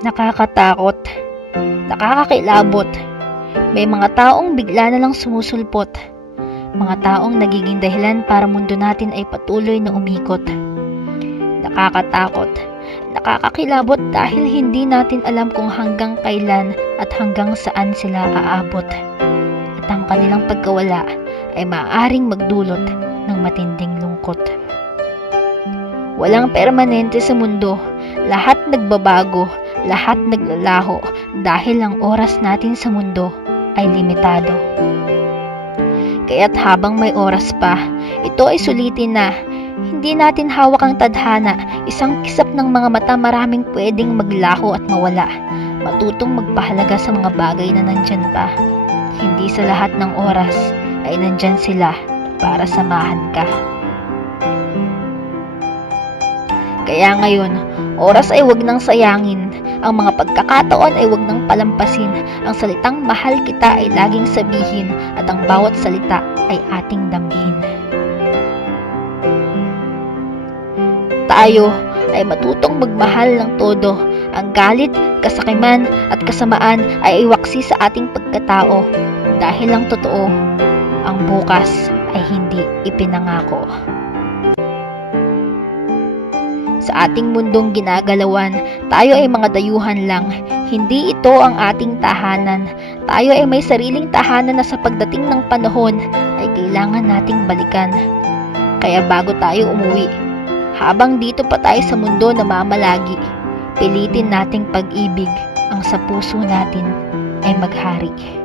Nakakatakot, nakakakilabot. May mga taong bigla na lang sumusulpot. Mga taong nagiging dahilan para mundo natin ay patuloy na umikot. Nakakatakot, nakakakilabot dahil hindi natin alam kung hanggang kailan at hanggang saan sila aabot. At ang kanilang pagkawala ay maaaring magdulot ng matinding lungkot. Walang permanente sa mundo, lahat nagbabago, lahat naglalaho dahil ang oras natin sa mundo ay limitado. Kaya't habang may oras pa, ito ay sulitin na. Hindi natin hawak ang tadhana, isang kisap ng mga mata maraming pwedeng maglaho at mawala. Matutong magpahalaga sa mga bagay na nandyan pa. Hindi sa lahat ng oras ay nandyan sila para samahan ka. Kaya ngayon, oras ay wag nang sayangin. Ang mga pagkakataon ay wag nang palampasin. Ang salitang mahal kita ay laging sabihin at ang bawat salita ay ating damhin. Tayo ay matutong magmahal ng todo. Ang galit, kasakiman at kasamaan ay iwaksi sa ating pagkatao. Dahil ang totoo, ang bukas ay hindi ipinangako. Sa ating mundong ginagalawan, tayo ay mga dayuhan lang. Hindi ito ang ating tahanan. Tayo ay may sariling tahanan na sa pagdating ng panahon ay kailangan nating balikan. Kaya bago tayo umuwi, habang dito pa tayo sa mundo na mamalagi, pilitin nating pag-ibig ang sa puso natin ay maghari.